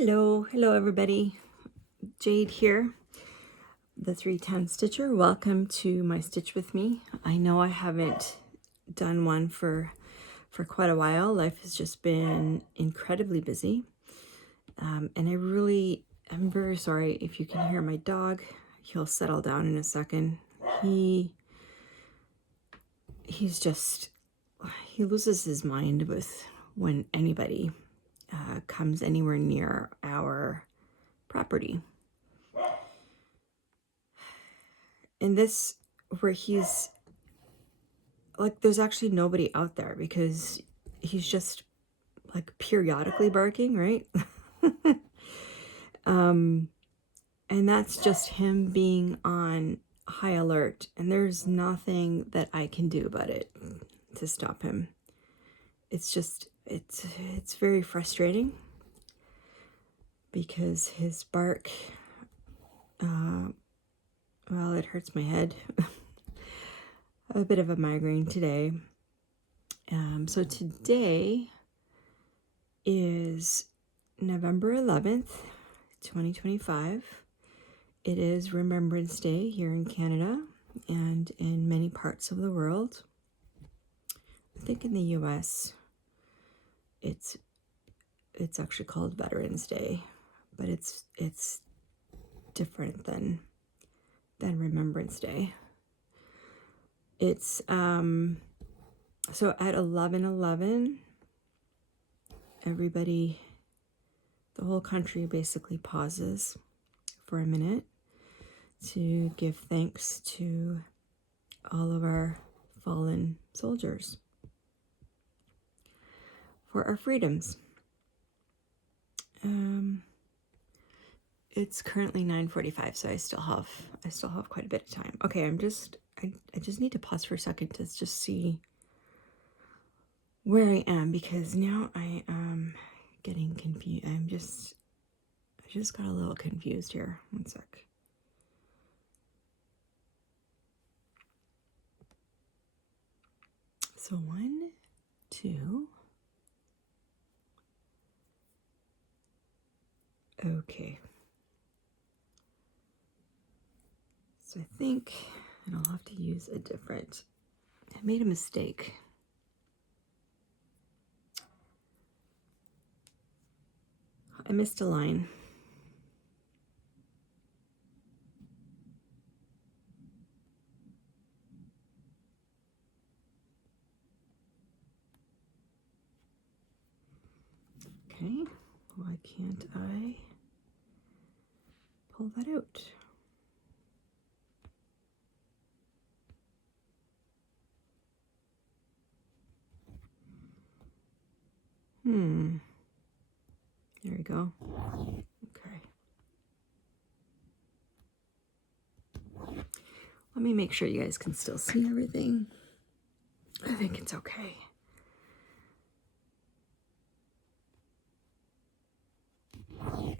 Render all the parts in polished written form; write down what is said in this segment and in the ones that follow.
Hello everybody. Jade here, the 310 Stitcher. Welcome to my Stitch with Me. I know I haven't done one for quite a while. Life has just been incredibly busy. And I'm very sorry if you can hear my dog. He'll settle down in a second. He loses his mind when anybody comes anywhere near our property. And this, where he's like, there's actually nobody out there because he's just like periodically barking, right? And that's just him being on high alert, and there's nothing that I can do about it to stop him. It's just, it's very frustrating because his bark, well, it hurts my head. A bit of a migraine today. So today is November 11th, 2025. It is Remembrance Day here in Canada and in many parts of the world. I think in the US, it's actually called Veterans Day, but it's different than Remembrance Day. It's so at 11:11, everybody, the whole country basically pauses for a minute to give thanks to all of our fallen soldiers for our freedoms. It's currently 9:45, so I still have quite a bit of time. Okay, I just need to pause for a second to just see where I am, because now I am getting confused. I just got a little confused here. One sec. So 1, 2. Okay. So I think, and I'll have to use a different, I made a mistake. I missed a line. Okay, why can't I pull that out? There we go. Okay. Let me make sure you guys can still see everything. I think it's okay.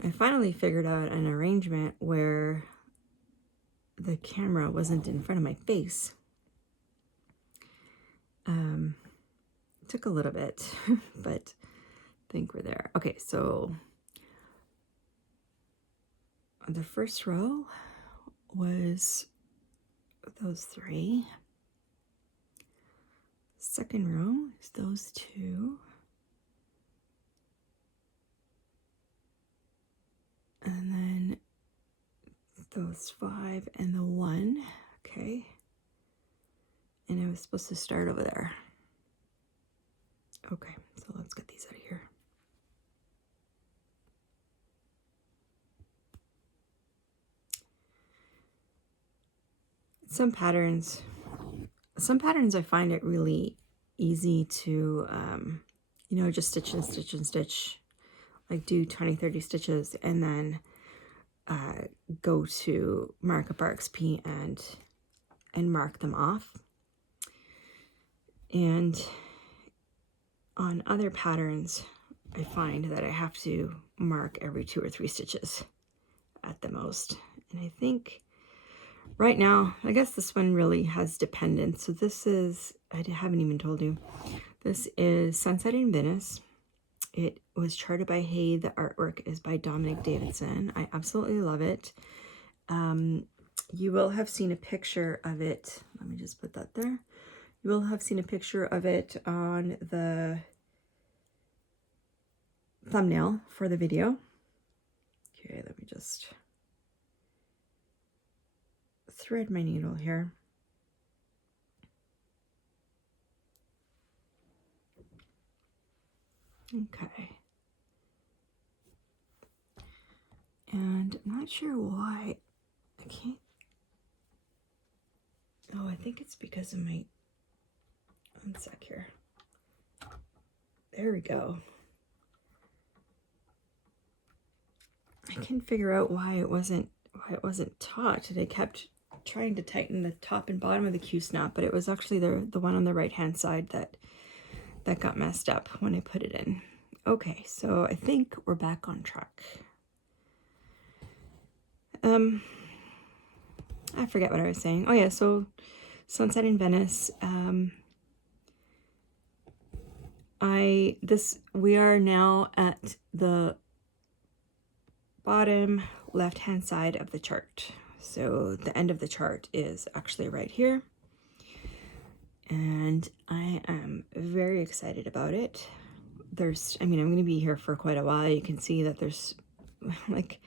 I finally figured out an arrangement where the camera wasn't in front of my face. It took a little bit, but I think we're there. Okay, so the first row was those 3. Second row is those 2. And then those 5 and the 1. Okay. And I was supposed to start over there. Okay, so let's get these out of here. Some patterns I find it really easy to, just stitch and stitch and stitch, like do 20, 30 stitches and then go to Markup RXP and mark them off. And on other patterns, I find that I have to mark every 2 or 3 stitches at the most. And I think right now, I guess this one really has dependence. So this is, I haven't even told you, this is Sunset in Venice. It was charted by Hay. The artwork is by Domenic Davidson. I absolutely love it. You will have seen a picture of it. Let me just put that there. You will have seen a picture of it on the thumbnail for the video. Okay, let me just thread my needle here. Okay. And I'm not sure why I can't. Oh, I think it's because of my, one sec here. There we go. I can't figure out why it wasn't taut. They kept trying to tighten the top and bottom of the Q-snap, but it was actually the one on the right hand side that got messed up when I put it in. Okay, so I think we're back on track. I forget what I was saying. Oh yeah, so sunset in Venice. We are now at the bottom left hand side of the chart. So the end of the chart is actually right here. And I am very excited about it. I'm going to be here for quite a while. You can see that there's like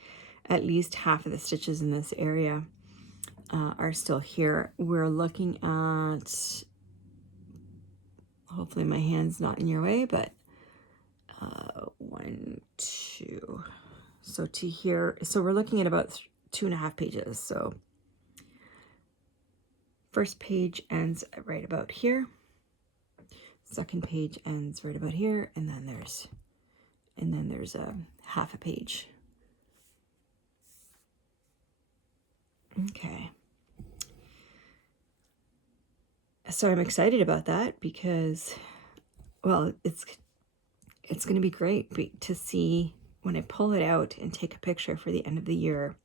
at least half of the stitches in this area are still here. We're looking at, hopefully my hand's not in your way, but 1, 2. So to here, so we're looking at about 2.5 pages. So first page ends right about here. Second page ends right about here, and then there's a half a page. Okay. So I'm excited about that because, well, it's going to be great to see when I pull it out and take a picture for the end of the year.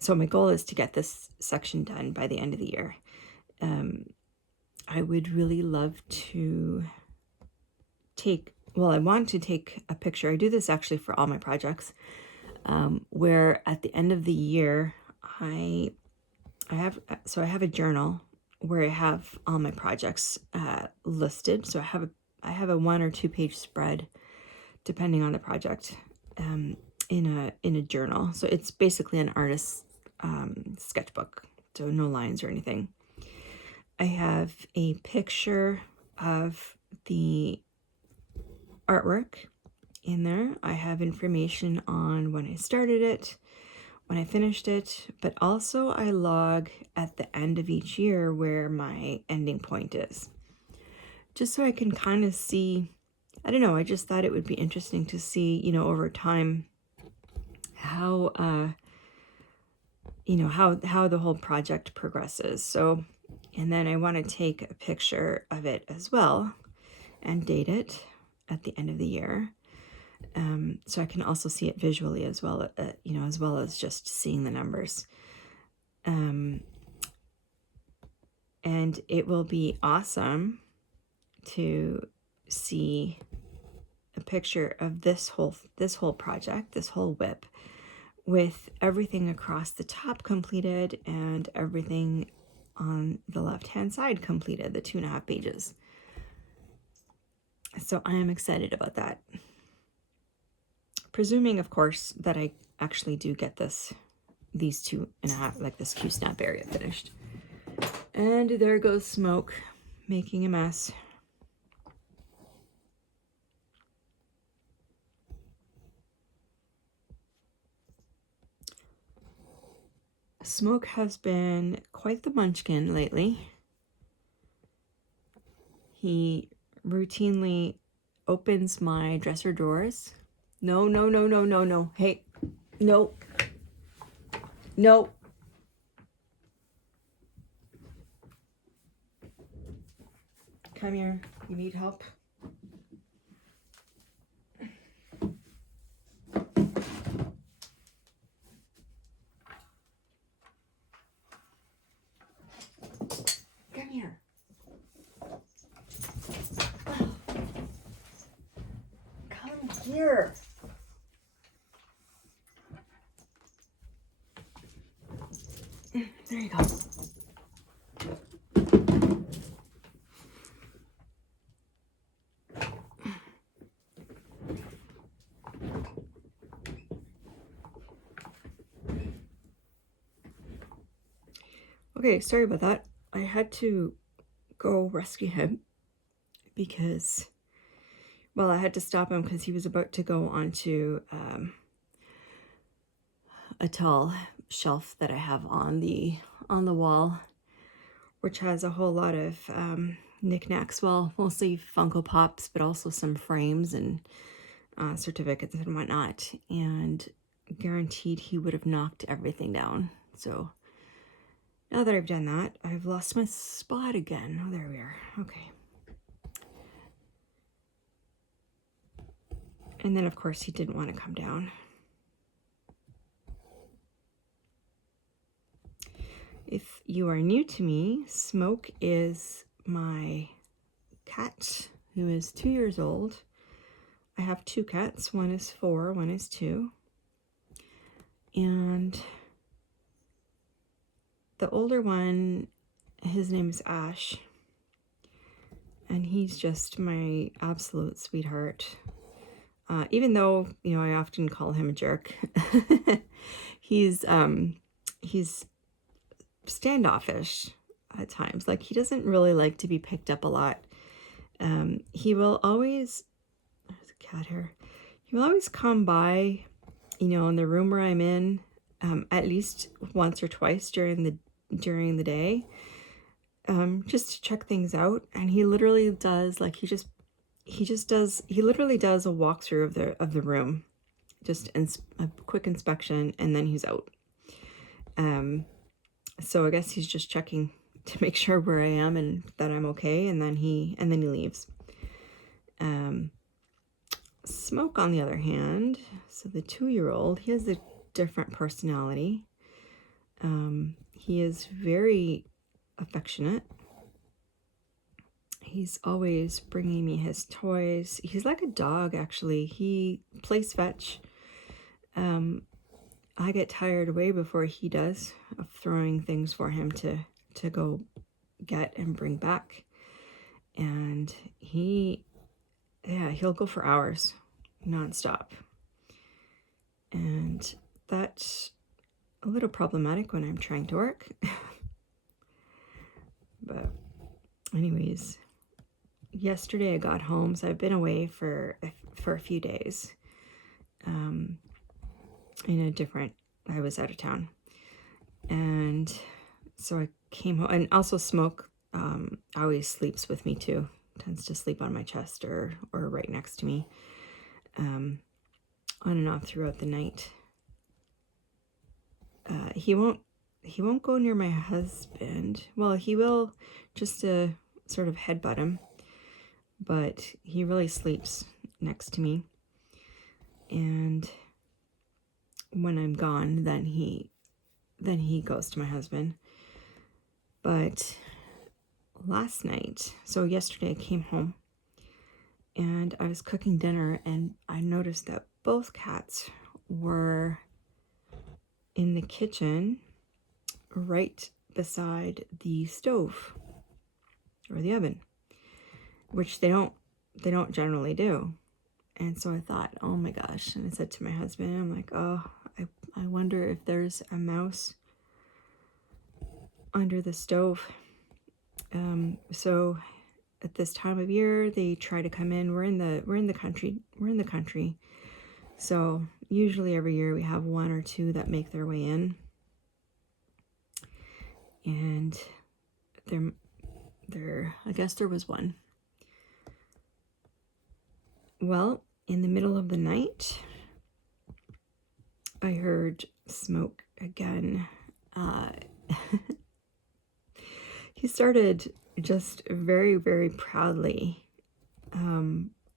So my goal is to get this section done by the end of the year. I would really love to I want to take a picture. I do this actually for all my projects, where at the end of the year, I have a journal where I have all my projects listed. So I have a 1 or 2 page spread, depending on the project, in a journal. So it's basically an artist's sketchbook, so no lines or anything. I have a picture of the artwork in there. I have information on when I started it, when I finished it, but also I log at the end of each year where my ending point is, just so I can kind of see. I don't know, I just thought it would be interesting to see, over time, how how the whole project progresses. So, and then I want to take a picture of it as well and date it at the end of the year, so I can also see it visually as well, as well as just seeing the numbers. And it will be awesome to see a picture of this whole project, this whole whip, with everything across the top completed and everything on the left hand side completed, the 2.5 pages. So I am excited about that. Presuming, of course, that I actually do get these 2.5, like this Q-snap area finished. And there goes smoke, making a mess. Smoke has been quite the munchkin lately. He routinely opens my dresser drawers. No. Hey, no. No. Come here. You need help? Come here. Here. There you go. Okay, sorry about that. I had to go rescue him because, well, I had to stop him because he was about to go onto a tall shelf that I have on the wall, which has a whole lot of knickknacks, well, mostly Funko Pops, but also some frames and certificates and whatnot, and guaranteed he would have knocked everything down. So now that I've done that, I've lost my spot again. Oh, there we are. Okay. And then, of course, he didn't want to come down. If you are new to me, Smoke is my cat who is 2 years old. I have two cats. One is 4, one is 2. And the older one, his name is Ash. And he's just my absolute sweetheart. Even though, you know, I often call him a jerk. He's standoffish at times. Like, he doesn't really like to be picked up a lot. He will always, there's a cat here. He will always come by, you know, in the room where I'm in, at least once or twice during the day, just to check things out. And he literally does, like, he literally does a walkthrough of the room, just a quick inspection, and then he's out. So I guess he's just checking to make sure where I am and that I'm okay, and then he leaves. Smoke, on the other hand, so the 2-year-old, he has a different personality. He is very affectionate. He's always bringing me his toys. He's like a dog, actually. He plays fetch. I get tired way before he does of throwing things for him to go get and bring back. And he'll go for hours nonstop. And that's a little problematic when I'm trying to work. But anyways, yesterday I got home, so I've been away for a few days. I was out of town. And so I came home, and also Smoke always sleeps with me too. Tends to sleep on my chest or right next to me, on and off throughout the night. He won't go near my husband. Well, he will, just to sort of headbutt him, but he really sleeps next to me. And when I'm gone, then he goes to my husband. But last night, so yesterday, I came home and I was cooking dinner, and I noticed that both cats were in the kitchen right beside the stove or the oven, which they don't generally do. And so I thought, oh my gosh. And I said to my husband, I'm like, oh, I wonder if there's a mouse under the stove. So at this time of year, they try to come in. We're in the country. So usually every year we have 1 or 2 that make their way in. And I guess there was one. Well, in the middle of the night, I heard Smoke again. He started just very, very proudly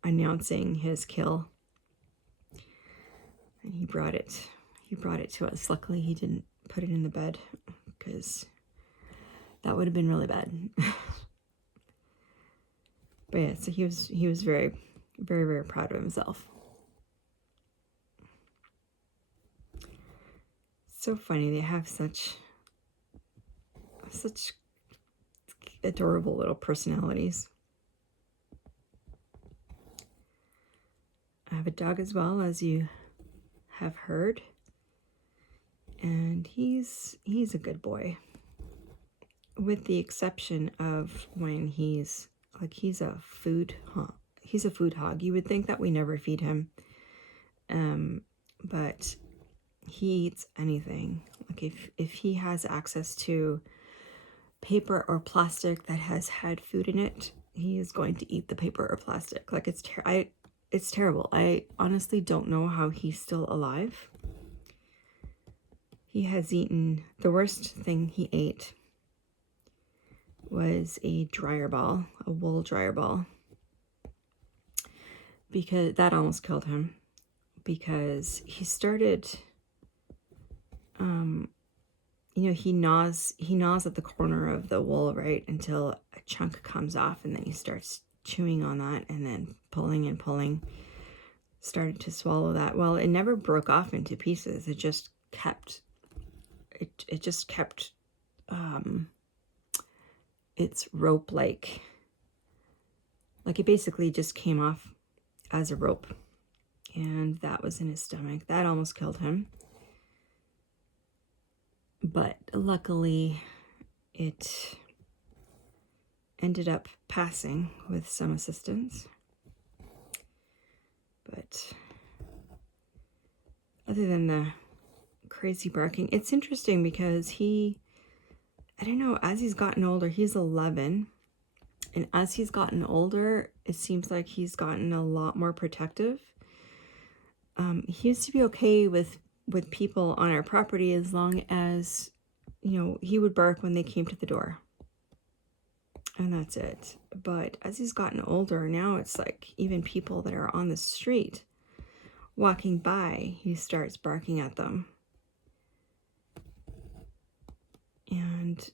announcing his kill. And he brought it to us. Luckily, he didn't put it in the bed, because that would have been really bad. But yeah, so he was very, very, very proud of himself. so funny. They have such adorable little personalities. I have a dog as well, as you have heard, and he's a good boy, with the exception of when he's a food hog. He's a food hog. You would think that we never feed him, but he eats anything. Like if he has access to paper or plastic that has had food in it, he is going to eat the paper or plastic. Like it's terrible. I honestly don't know how he's still alive. He has eaten, the worst thing he ate was a dryer ball, a wool dryer ball, because that almost killed him, because he started, he gnaws at the corner of the wool, right, until a chunk comes off, and then he starts chewing on that, and then pulling and pulling, started to swallow that. Well, it never broke off into pieces. It just kept, it's rope like it basically just came off as a rope, and that was in his stomach. That almost killed him, but luckily it ended up passing with some assistance. But other than the crazy barking, it's interesting because I don't know, as he's gotten older, he's 11, and as he's gotten older, it seems like he's gotten a lot more protective. He used to be okay with people on our property, as long as, he would bark when they came to the door, and that's it. But as he's gotten older, now it's like even people that are on the street walking by, he starts barking at them. And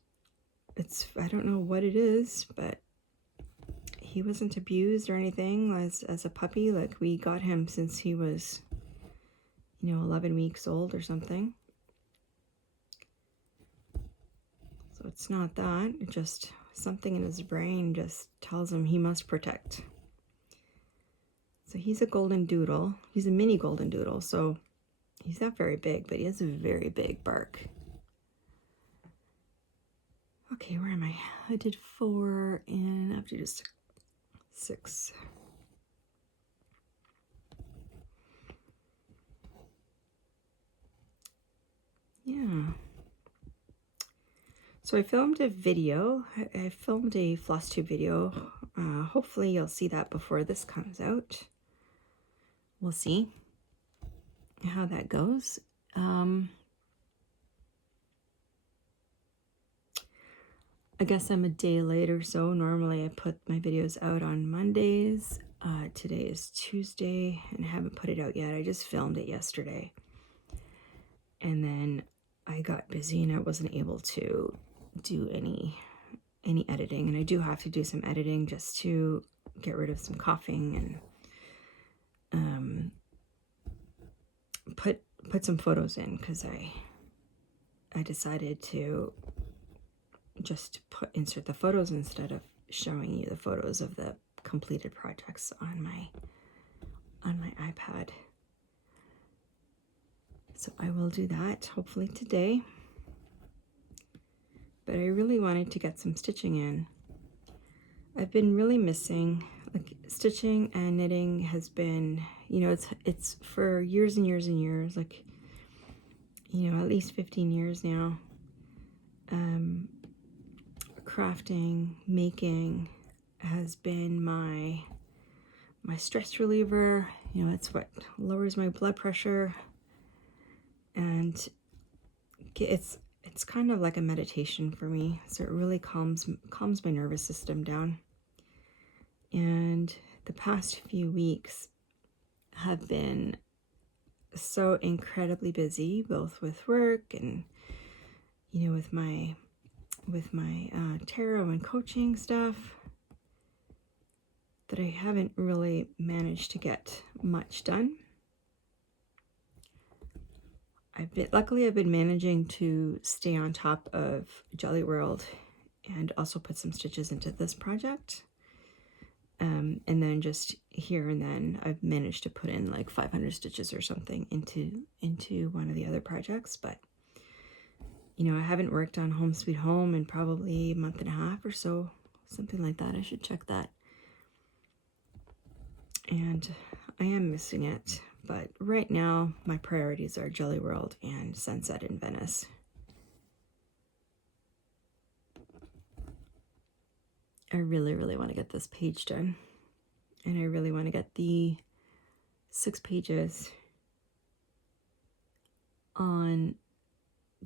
I don't know what it is, but he wasn't abused or anything as a puppy. Like, we got him since he was, 11 weeks old or something. So it's not that. It just, something in his brain just tells him he must protect. So he's a golden doodle. He's a mini golden doodle. So he's not very big, but he has a very big bark. Okay, where am I? I did 4, and I have to do 6. Yeah. So I filmed a video. I filmed a floss tube video. Hopefully you'll see that before this comes out. We'll see how that goes. I guess I'm a day late or so. Normally I put my videos out on Mondays. Today is Tuesday, and I haven't put it out yet. I just filmed it yesterday. And then I got busy and I wasn't able to do any editing. And I do have to do some editing just to get rid of some coughing and put some photos in, because I decided to just insert the photos instead of showing you the photos of the completed projects on my iPad. So I will do that hopefully today. But I really wanted to get some stitching in. I've been really missing, like, stitching and knitting has been, it's for years and years and years, like, at least 15 years now. Crafting, making has been my stress reliever. It's what lowers my blood pressure, and it's kind of like a meditation for me. So it really calms my nervous system down. And the past few weeks have been so incredibly busy, both with work and with my tarot and coaching stuff, that I haven't really managed to get much done. luckily I've been managing to stay on top of Jelly World and also put some stitches into this project. And then just here and then I've managed to put in like 500 stitches or something into one of the other projects. But you know, I haven't worked on Home Sweet Home in probably a month and a half or so, something like that. I should check that. And I am missing it, but right now my priorities are Jelly World and Sunset in Venice. I really, really want to get this page done. And I really want to get the 6 pages on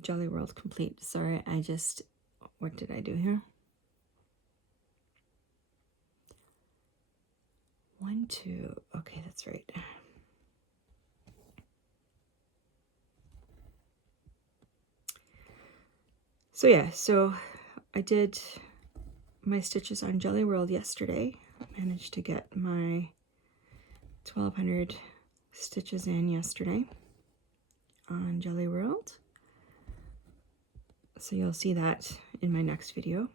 Jelly World complete. Sorry, what did I do here? 1, 2, okay, that's right. So yeah, so I did my stitches on Jelly World yesterday. I managed to get my 1,200 stitches in yesterday on Jelly World. So you'll see that in my next video.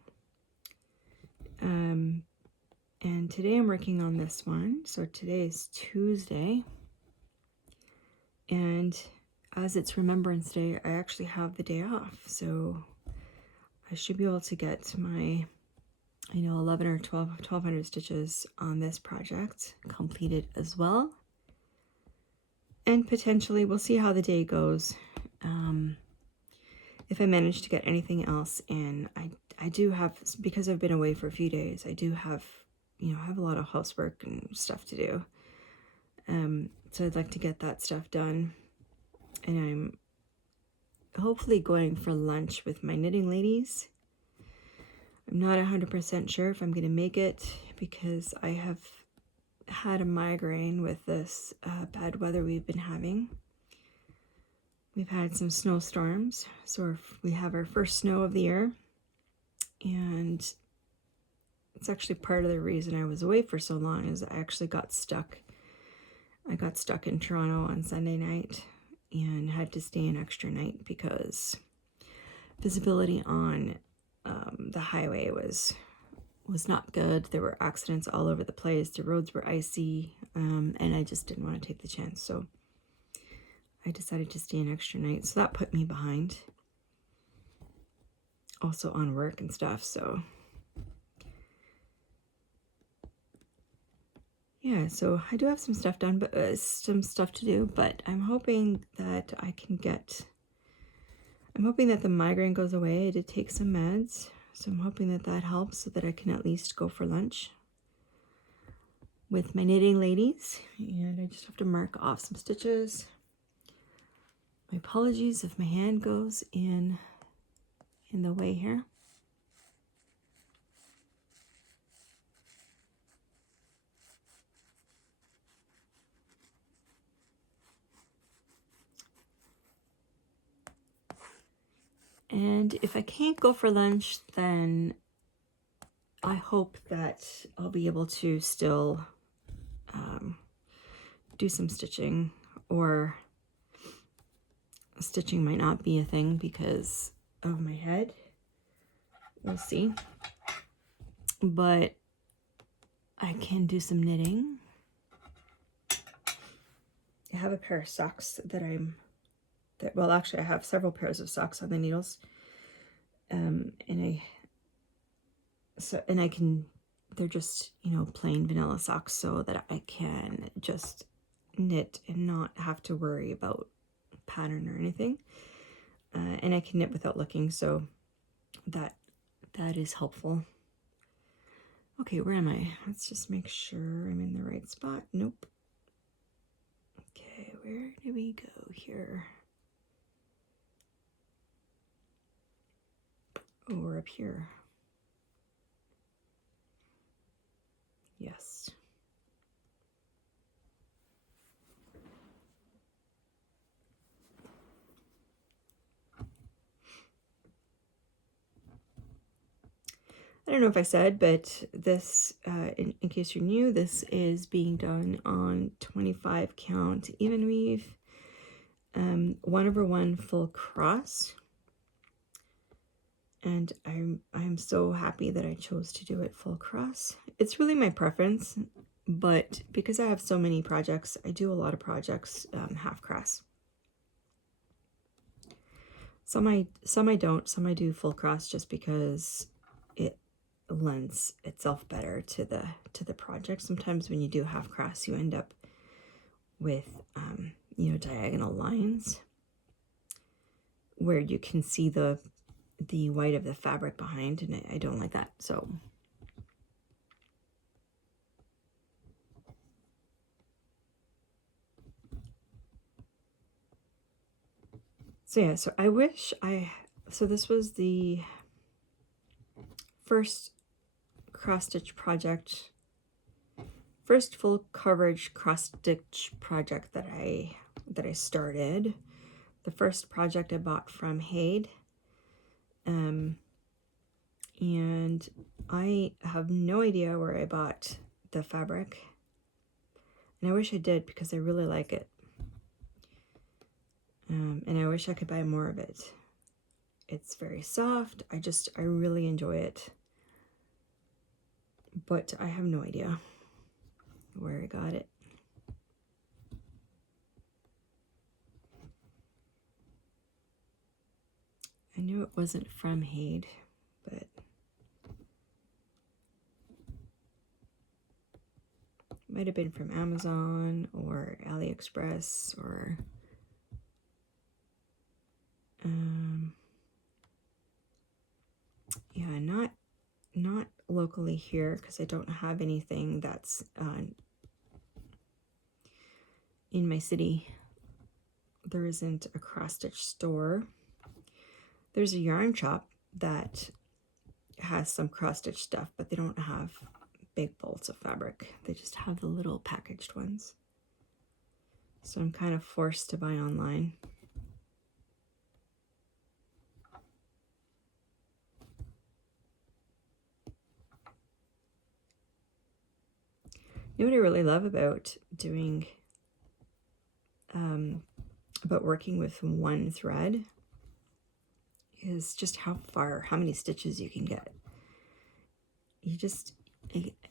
And today I'm working on this one. So today is Tuesday. And as it's Remembrance Day, I actually have the day off. So I should be able to get my, 11 or 1,200 stitches on this project completed as well. And potentially, we'll see how the day goes. If I manage to get anything else in, I do have, because I've been away for a few days, I do have, have a lot of housework and stuff to do. So I'd like to get that stuff done. And I'm hopefully going for lunch with my knitting ladies. I'm not 100% sure if I'm going to make it because I have had a migraine with this bad weather we've been having. We've had some snowstorms, so we have our first snow of the year, and it's actually part of the reason I was away for so long is I actually got stuck. I got stuck in Toronto on Sunday night and had to stay an extra night because visibility on the highway was not good. There were accidents all over the place. The roads were icy, and I just didn't want to take the chance, so I decided to stay an extra night. So that put me behind also on work and stuff. So yeah, so I do have some stuff done, but some stuff to do, but I'm hoping that I'm hoping that the migraine goes away. I did take some meds, so I'm hoping that that helps so that I can at least go for lunch with my knitting ladies. And I just have to mark off some stitches. My apologies if my hand goes in the way here. And if I can't go for lunch, then I hope that I'll be able to still do some stitching, or stitching might not be a thing because of my head. We'll see. But I can do some knitting. I have a pair of socks well, actually I have several pairs of socks on the needles. They're just, plain vanilla socks so that I can just knit and not have to worry about pattern or anything. And I can knit without looking, so that is helpful. Okay, where am I? Let's just make sure I'm in the right spot. Nope. Okay, where do we go here? Oh, we're up here. Yes. I don't know if I said, but this, in case you're new, this is being done on 25 count even weave. 1/1 full cross, and I'm so happy that I chose to do it full cross. It's really my preference, but because I have so many projects, I do a lot of projects half cross. Some I don't. Some I do full cross just because it lends itself better to the project. Sometimes when you do half cross, you end up with diagonal lines where you can see the white of the fabric behind, and I don't like that. So yeah, so I wish so this was the first cross-stitch project, first full coverage cross-stitch project that I started. The first project I bought from Haid. And I have no idea where I bought the fabric. And I wish I did because I really like it. And I wish I could buy more of it. It's very soft. I really enjoy it. But I have no idea where I got it. I knew it wasn't from Haid, but it might have been from Amazon or AliExpress or yeah, not locally here because I don't have anything that's in my city. There isn't a cross-stitch store. There's a yarn shop that has some cross-stitch stuff, but they don't have big bolts of fabric. They just have the little packaged ones. So I'm kind of forced to buy online. You know what I really love about doing, about working with one thread is just how many stitches you can get. You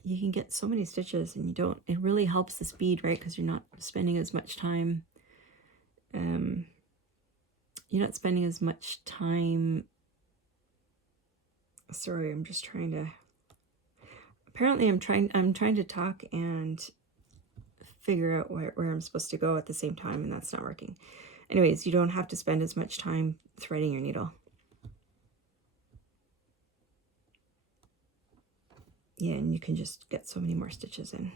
can get so many stitches, and it really helps the speed, right? Because you're not spending as much time. Sorry, I'm just trying to. Apparently, I'm trying to talk and figure out where I'm supposed to go at the same time, and that's not working. Anyways, you don't have to spend as much time threading your needle. Yeah, and you can just get so many more stitches in.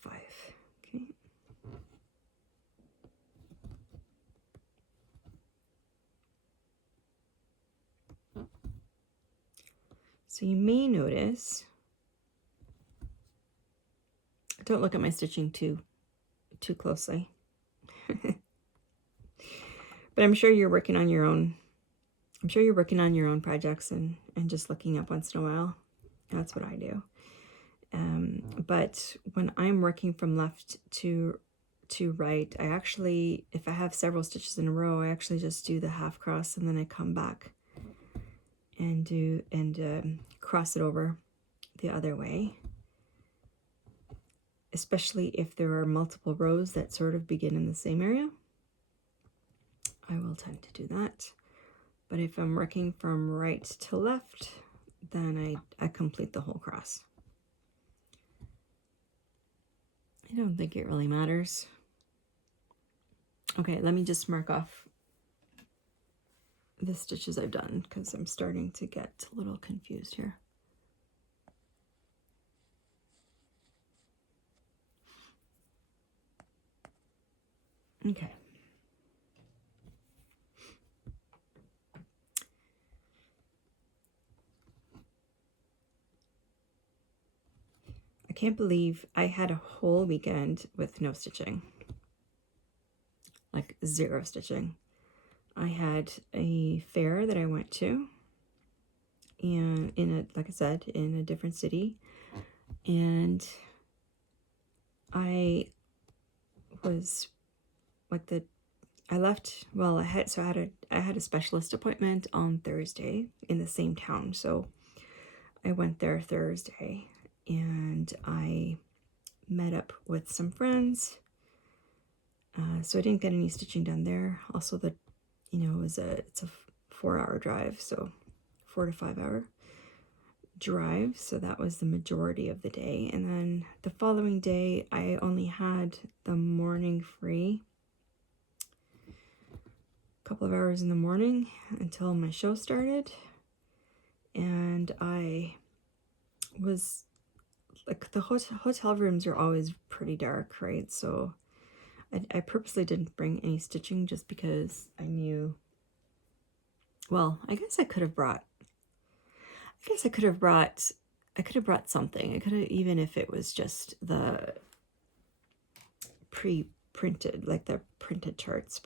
Five. Okay. So you may notice, don't look at my stitching too closely. But I'm sure you're working on your own. I'm sure you're working on your own projects and just looking up once in a while. That's what I do. But when I'm working from left to right, I actually, if I have several stitches in a row, I actually just do the half cross, and then I come back and cross it over the other way. Especially if there are multiple rows that sort of begin in the same area, I will tend to do that. But if I'm working from right to left, then I complete the whole cross. I don't think it really matters. Okay, let me just mark off the stitches I've done because I'm starting to get a little confused here. Okay. I can't believe I had a whole weekend with no stitching. Like 0 stitching. I had a fair that I went to, and like I said, in a different city, and I was like I left, well, I had a specialist appointment on Thursday in the same town. So I went there Thursday and I met up with some friends. So I didn't get any stitching done there. Also, it's a 4-hour drive, so 4 to 5 hour drive. So that was the majority of the day. And then the following day, I only had the morning free, a couple of hours in the morning until my show started. And I was like, the hotel rooms are always pretty dark, right? So I purposely didn't bring any stitching just because I knew, well, I could have brought something. I could have, even if it was just the pre-printed, like the printed charts,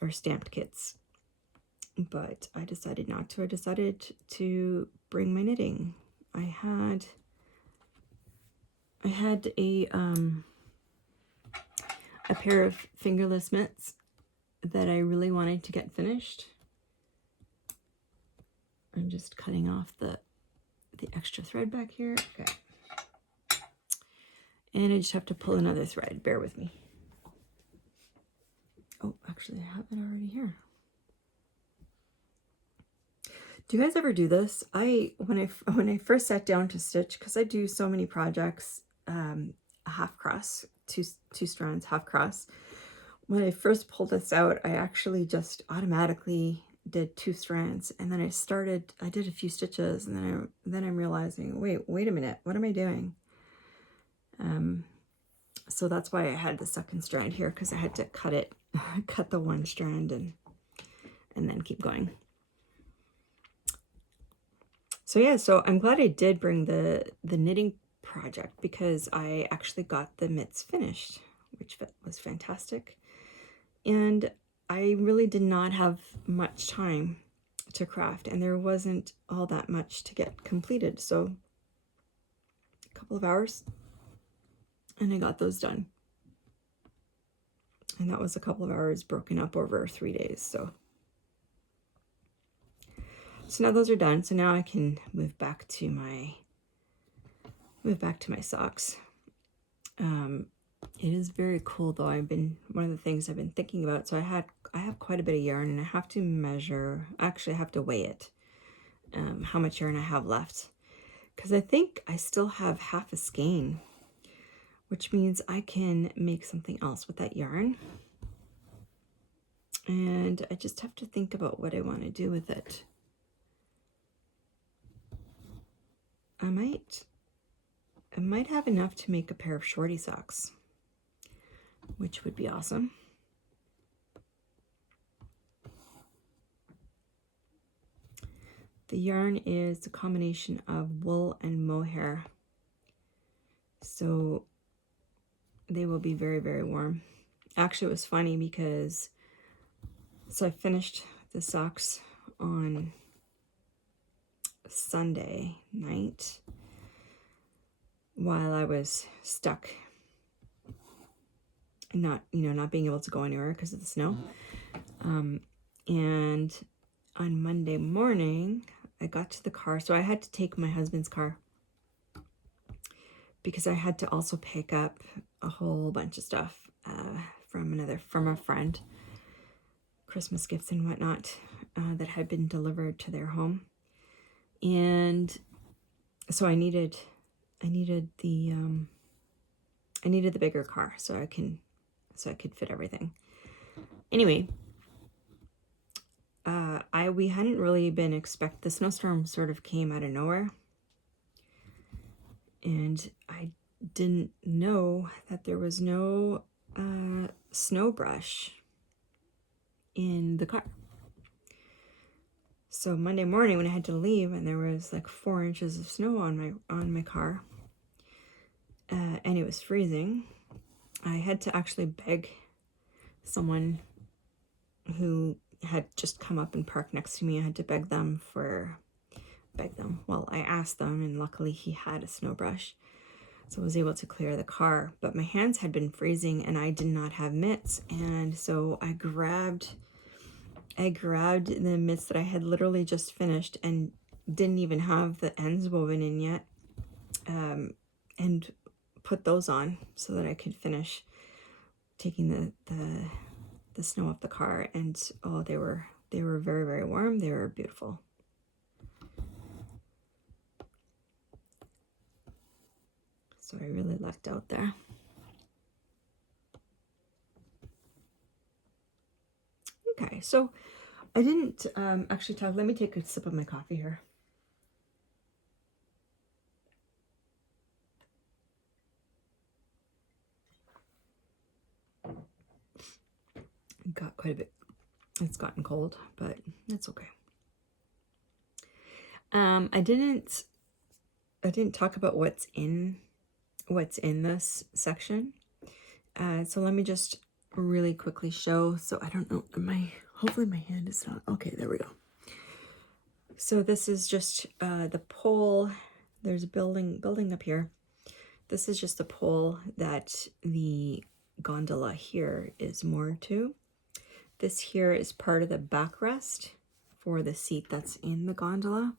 or stamped kits. But I decided not to. I decided to bring my knitting. I had a pair of fingerless mitts that I really wanted to get finished. I'm just cutting off the extra thread back here. Okay. And I just have to pull another thread. Bear with me. Oh, actually, I have it already here. Do you guys ever do this? When I first sat down to stitch, because I do so many projects, a half cross, two strands, half cross. When I first pulled this out, I actually just automatically did 2 strands, and then I did a few stitches, and then I'm realizing, wait a minute, what am I doing? So that's why I had the second strand here, because I had to cut the one strand and then keep going. So yeah, so I'm glad I did bring the knitting project, because I actually got the mitts finished, which was fantastic. And I really did not have much time to craft, and there wasn't all that much to get completed. So a couple of hours and I got those done. And that was a couple of hours broken up over 3 days. So now those are done. So now I can move back to my socks. It is very cool though. One of the things I've been thinking about, so I have quite a bit of yarn, and I have to measure, actually I have to weigh it, how much yarn I have left, because I think I still have half a skein, which means I can make something else with that yarn. And I just have to think about what I want to do with it. I might have enough to make a pair of shorty socks, which would be awesome. The yarn is a combination of wool and mohair, so they will be very, very warm. Actually, it was funny because I finished the socks on Sunday night while I was stuck, not being able to go anywhere because of the snow. And on Monday morning, I got to the car. So I had to take my husband's car because I had to also pick up a whole bunch of stuff from a friend, Christmas gifts and whatnot, that had been delivered to their home. And so I needed the bigger car so I could fit everything. Anyway, we hadn't really been the snowstorm sort of came out of nowhere, and I didn't know that there was no snow brush in the car. So Monday morning when I had to leave, and there was like 4 inches of snow on my car, and it was freezing, I had to actually beg someone who had just come up and parked next to me. I had to beg them. Well, I asked them, and luckily he had a snow brush. So I was able to clear the car, but my hands had been freezing and I did not have mitts. And so I grabbed the mitts that I had literally just finished and didn't even have the ends woven in yet, and put those on so that I could finish taking the snow off the car. And oh, they were very, very warm. They were beautiful. So I really lucked out there. Okay, so I didn't actually talk. Let me take a sip of my coffee here. Got quite a bit. It's gotten cold, but that's okay. I didn't talk about what's in this section. So let me just really quickly show. So I don't know, hopefully my hand is not, okay, there we go. So this is just the pole. There's a building up here. This is just the pole that the gondola here is moored to. This here is part of the backrest for the seat that's in the gondola.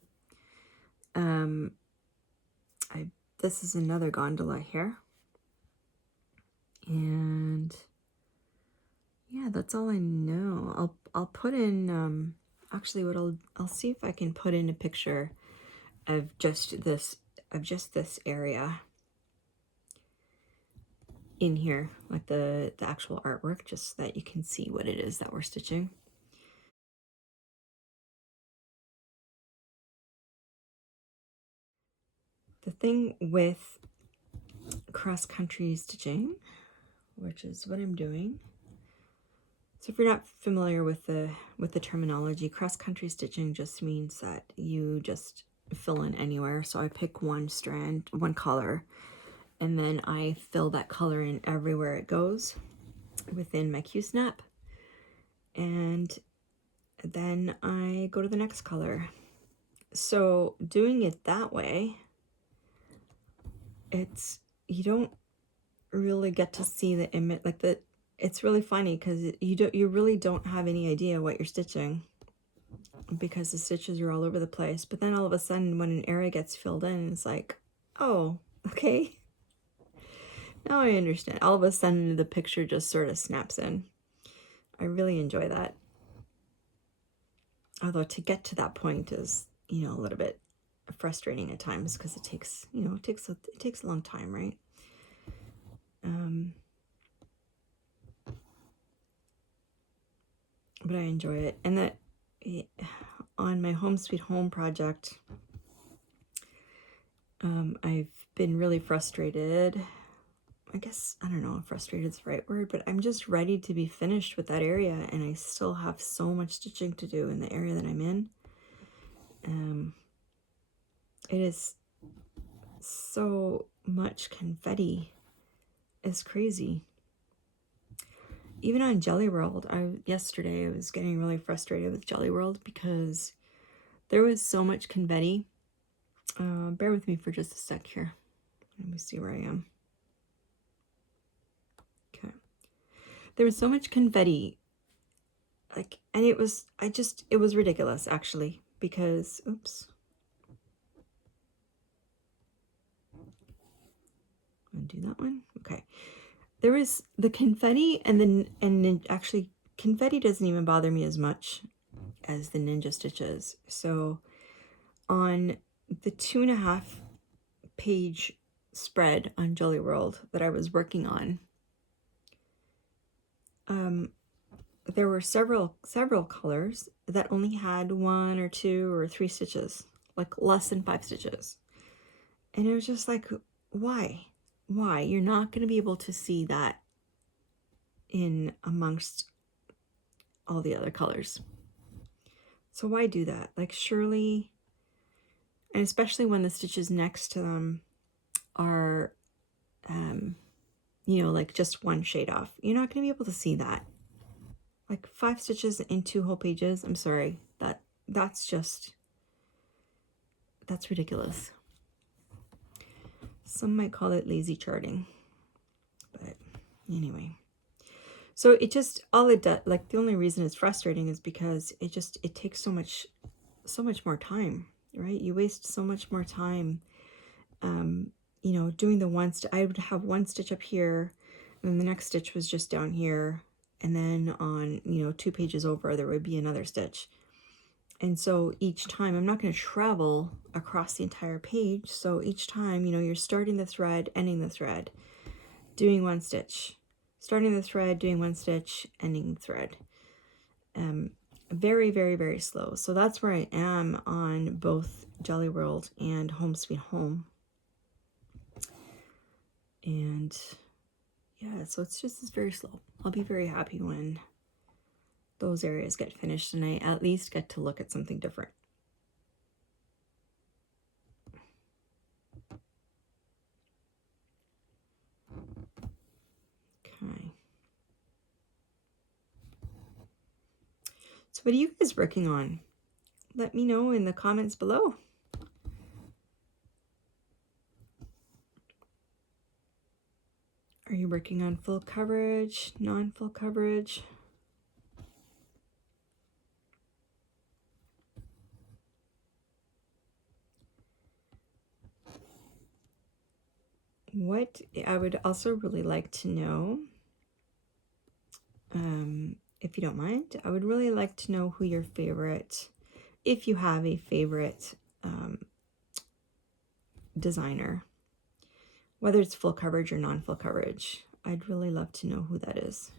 This is another gondola here. And yeah, that's all I know. I'll put in actually I'll see if I can put in a picture of just this area in here, like the actual artwork, just so that you can see what it is that we're stitching. The thing with cross-country stitching, which is what I'm doing. So if you're not familiar with the terminology, cross-country stitching just means that you just fill in anywhere. So I pick one strand, one color, and then I fill that color in everywhere it goes within my Q-snap. And then I go to the next color. So doing it that way, you don't really get to see the image, like it's really funny because you really don't have any idea what you're stitching because the stitches are all over the place. But then all of a sudden when an area gets filled in, it's like, oh, okay, now I understand. All of a sudden the picture just sort of snaps in. I really enjoy that. Although to get to that point is, a little bit frustrating at times because it takes a long time, right? But I enjoy it. And that on my Home Sweet Home project, I've been really frustrated. I guess, I don't know if frustrated is the right word, but I'm just ready to be finished with that area, and I still have so much stitching to do in the area that I'm in. It is so much confetti. It's crazy. Even on Jelly World, yesterday I was getting really frustrated with Jelly World because there was so much confetti. Bear with me for just a sec here. Let me see where I am. Okay. There was so much confetti, and it was ridiculous actually, because, oops. Undo that one. Okay. There was the confetti and actually confetti doesn't even bother me as much as the ninja stitches. So on the 2.5 page spread on Jelly World that I was working on, there were several colors that only had 1 or 2 or 3 stitches, like less than 5 stitches. And it was just like, why? You're not going to be able to see that in amongst all the other colors. So why do that? Like, surely, and especially when the stitches next to them are, like just 1 shade off, you're not going to be able to see that. Like 5 stitches in 2 whole pages. I'm sorry, that's ridiculous. Some might call it lazy charting, but anyway. So it just, all it does, like the only reason it's frustrating is because it takes so much more time, right? You waste so much more time, you know, doing the one stitch. I would have one stitch up here, and then the next stitch was just down here. And then on, you know, 2 pages over, there would be another stitch. And so each time, I'm not going to travel across the entire page. So each time, you know, you're starting the thread, ending the thread, doing one stitch, starting the thread, doing one stitch, ending the thread. Very, very, very slow. So that's where I am on both Jolly World and Home Sweet Home. And yeah, so it's very slow. I'll be very happy when those areas get finished and I at least get to look at something different. Okay. So what are you guys working on? Let me know in the comments below. Are you working on full coverage, non-full coverage? What I would also really like to know, if you don't mind, I would really like to know who your favorite, if you have a favorite designer, whether it's full coverage or non-full coverage. I'd really love to know who that is.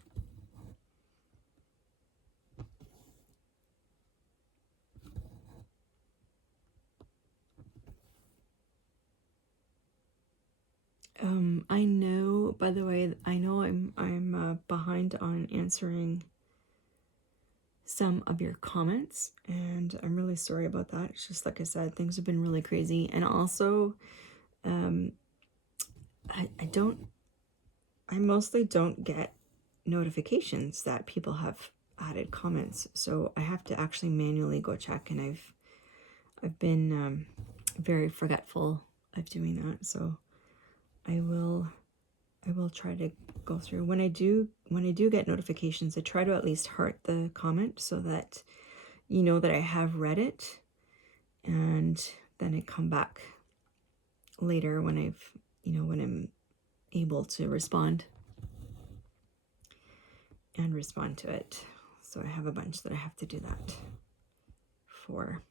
I know, by the way, I know I'm behind on answering some of your comments, and I'm really sorry about that. It's just like I said, things have been really crazy, and also I mostly don't get notifications that people have added comments, so I have to actually manually go check, and I've been very forgetful of doing that. So I will try to go through. When I do get notifications, I try to at least heart the comment so that you know that I have read it, and then I come back later when I've, you know, when I'm able to respond to it. So I have a bunch that I have to do that for.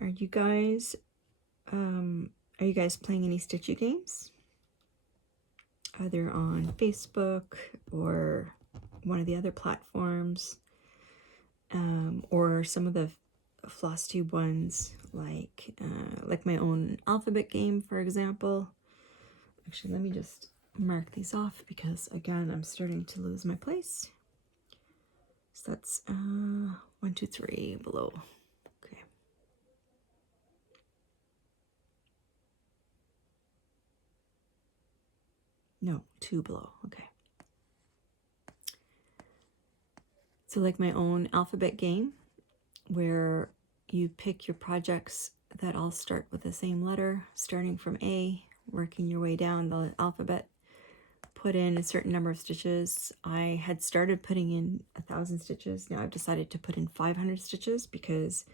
Are you guys playing any Stitchy games? Either on Facebook or one of the other platforms, or some of the FlossTube ones, like my own alphabet game, for example. Actually, let me just mark these off because, again, I'm starting to lose my place. So that's 1, 2, 3 below. Okay. No, 2 below. Okay. So like my own alphabet game, where you pick your projects that all start with the same letter, starting from A, working your way down the alphabet, put in a certain number of stitches. I had started putting in 1,000 stitches. Now I've decided to put in 500 stitches because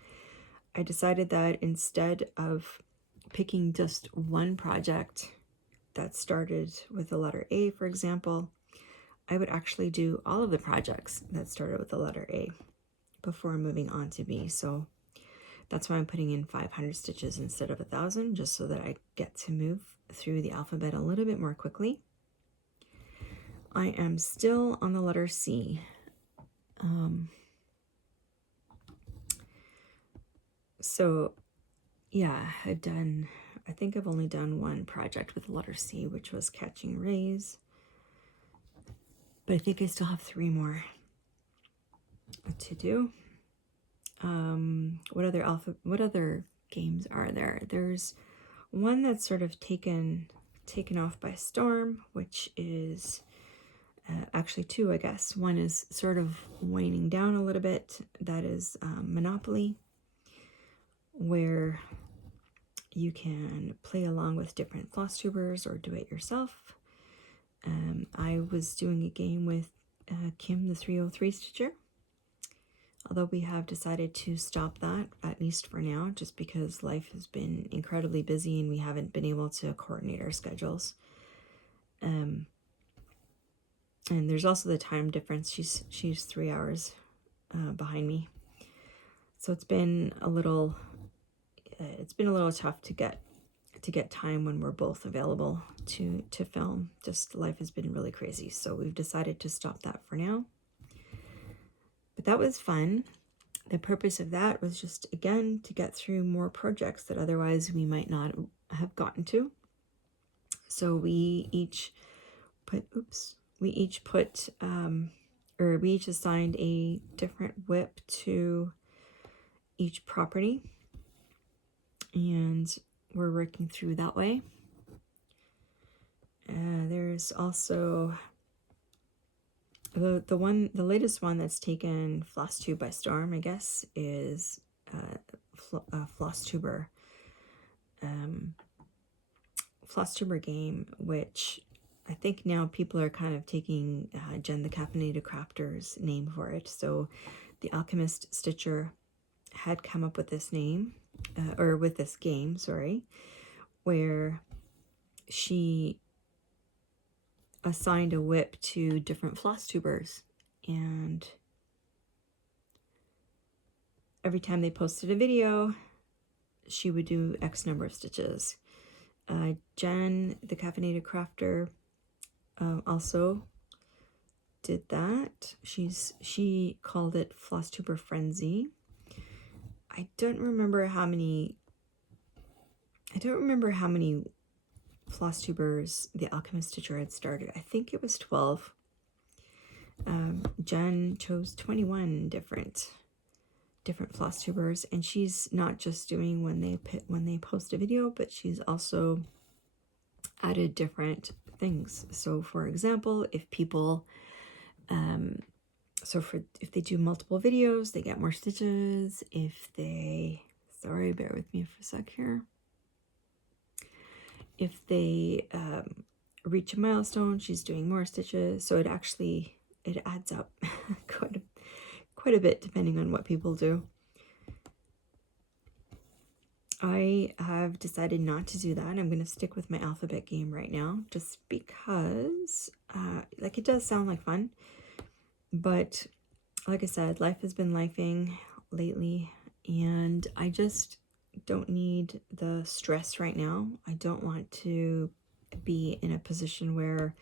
I decided that instead of picking just one project that started with the letter A, for example, I would actually do all of the projects that started with the letter A before moving on to B. So that's why I'm putting in 500 stitches instead of 1,000, just so that I get to move through the alphabet a little bit more quickly. I am still on the letter C. So yeah, I think I've only done one project with the letter C, which was Catching Rays. But I think I still have 3 more to do. What other games are there? There's one that's sort of taken off by storm, which is actually two, I guess. One is sort of waning down a little bit. That is Monopoly, where you can play along with different floss tubers or do it yourself. I was doing a game with Kim, the 303 Stitcher, although we have decided to stop that, at least for now, just because life has been incredibly busy and we haven't been able to coordinate our schedules. And there's also the time difference. She's 3 hours behind me, so it's been a little tough to get time when we're both available to film. Just life has been really crazy, so we've decided to stop that for now. But that was fun. The purpose of that was just, again, to get through more projects that otherwise we might not have gotten to. So we each assigned a different whip to each property, and we're working through that way. There's also the latest one that's taken FlossTube by storm, I guess, is FlossTuber game, which I think now people are kind of taking Jen the Caffeinated Crafter's name for it. So the Alchemist Stitcher had come up with this name, or with this game, sorry, where she assigned a whip to different floss tubers, and every time they posted a video, she would do X number of stitches. Jen, the Caffeinated Crafter, also did that. She called it Floss Tuber Frenzy. I don't remember how many floss tubers the Alchemist Stitcher had started. I think it was 12. Jen chose 21 different floss tubers, and she's not just doing when they post a video, but she's also added different things. So for example, if people if they do multiple videos, they get more stitches. If they, sorry, bear with me for a sec here. If they reach a milestone, she's doing more stitches. So it adds up quite a bit depending on what people do. I have decided not to do that. I'm going to stick with my alphabet game right now, just because it does sound like fun, but like I said, life has been lifing lately, and I just don't need the stress right now. I don't want to be in a position where,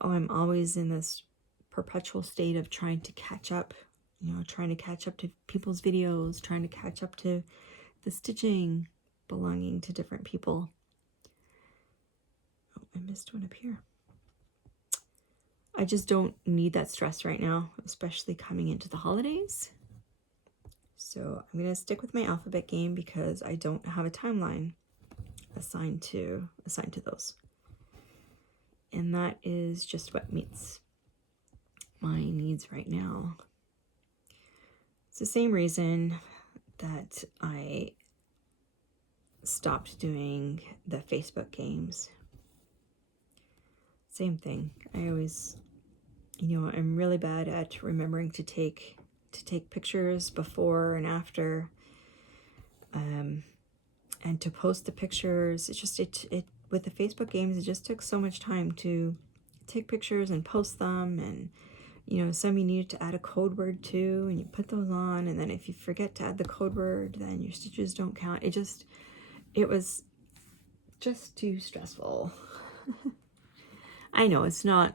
I'm always in this perpetual state of trying to catch up, trying to catch up to people's videos, trying to catch up to the stitching belonging to different people. Oh, I missed one up here. I just don't need that stress right now, especially coming into the holidays. So I'm going to stick with my alphabet game because I don't have a timeline assigned to those. And that is just what meets my needs right now. It's the same reason that I stopped doing the Facebook games. Same thing. I always, I'm really bad at remembering to take pictures before and after, and to post the pictures. It's just it with the Facebook games, it just took so much time to take pictures and post them, and some you needed to add a code word to, and you put those on, and then if you forget to add the code word, then your stitches don't count. It was just too stressful. I know it's not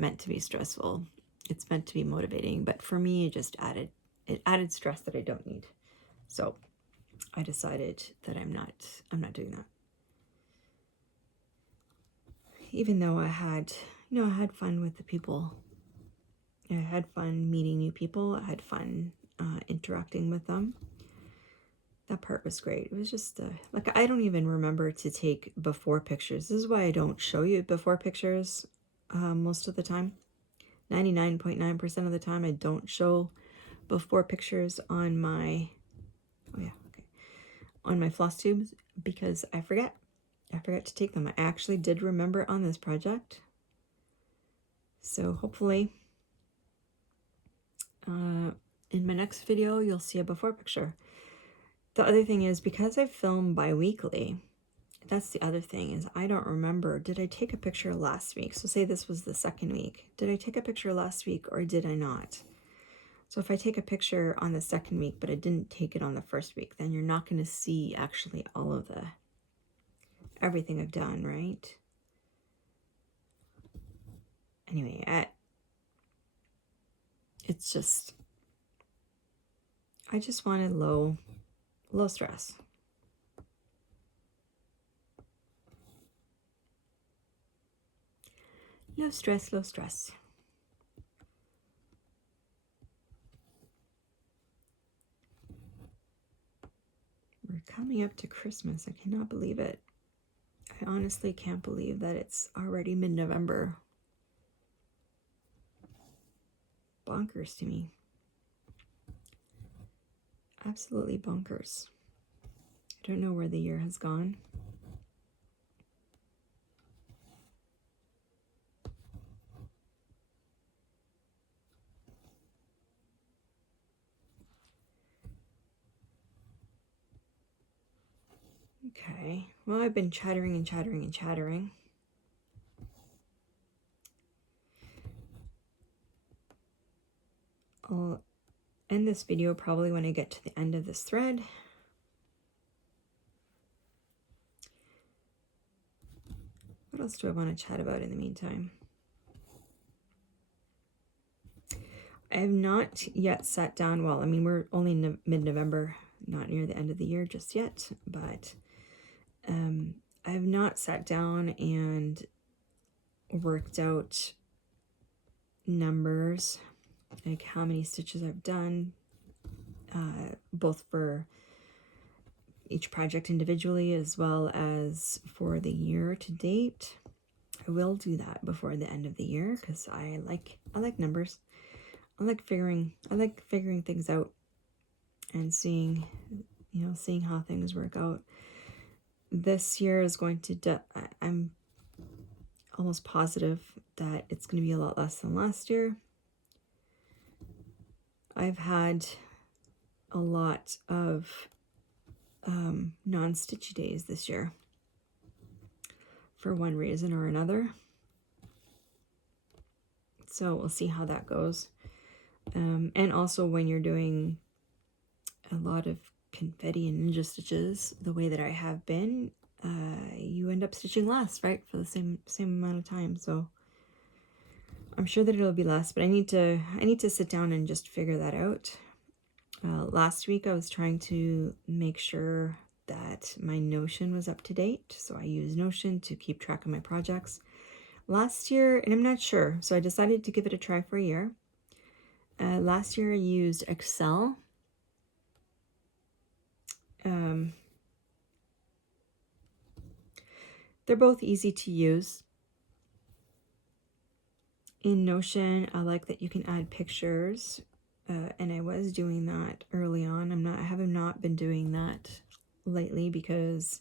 meant to be stressful. It's meant to be motivating, but for me, it added stress that I don't need. So I decided that I'm not doing that. Even though I had fun with the people. I had fun meeting new people. I had fun interacting with them. That part was great. It was just I don't even remember to take before pictures. This is why I don't show you before pictures most of the time. 99.9% of the time, I don't show before pictures on my, on my floss tubes because I forget. I forget to take them. I actually did remember on this project. So hopefully in my next video, you'll see a before picture. The other thing is, because I film bi-weekly, that's the other thing, is I don't remember, did I take a picture last week? So say this was the second week. Did I take a picture last week or did I not? So if I take a picture on the second week, but I didn't take it on the first week, then you're not going to see actually all of everything I've done, right? Anyway, it's just, I just wanted low stress. Low stress, low stress. We're coming up to Christmas. I cannot believe it. I honestly can't believe that it's already mid-November. Bonkers to me. Absolutely bonkers. I don't know where the year has gone. Okay, well, I've been chattering and chattering and chattering. I'll end this video probably when I get to the end of this thread. What else do I want to chat about in the meantime? I have not yet sat down. Well, I mean, we're only mid-November, not near the end of the year just yet, but I have not sat down and worked out numbers, like how many stitches I've done, both for each project individually as well as for the year to date. I will do that before the end of the year because I like numbers. I like figuring things out and seeing how things work out. This year is going to, I'm almost positive that it's going to be a lot less than last year. I've had a lot of non-stitchy days this year for one reason or another. So we'll see how that goes. And also when you're doing a lot of confetti and ninja stitches the way that I have been, you end up stitching less, right, for the same amount of time. So I'm sure that it'll be less, but I need to sit down and just figure that out. Last week I was trying to make sure that my Notion was up to date, so I use Notion to keep track of my projects. Last year, and I'm not sure, so I decided to give it a try for a year. Last year I used Excel. They're both easy to use. In Notion, I like that you can add pictures, and I was doing that early on. I have not been doing that lately because,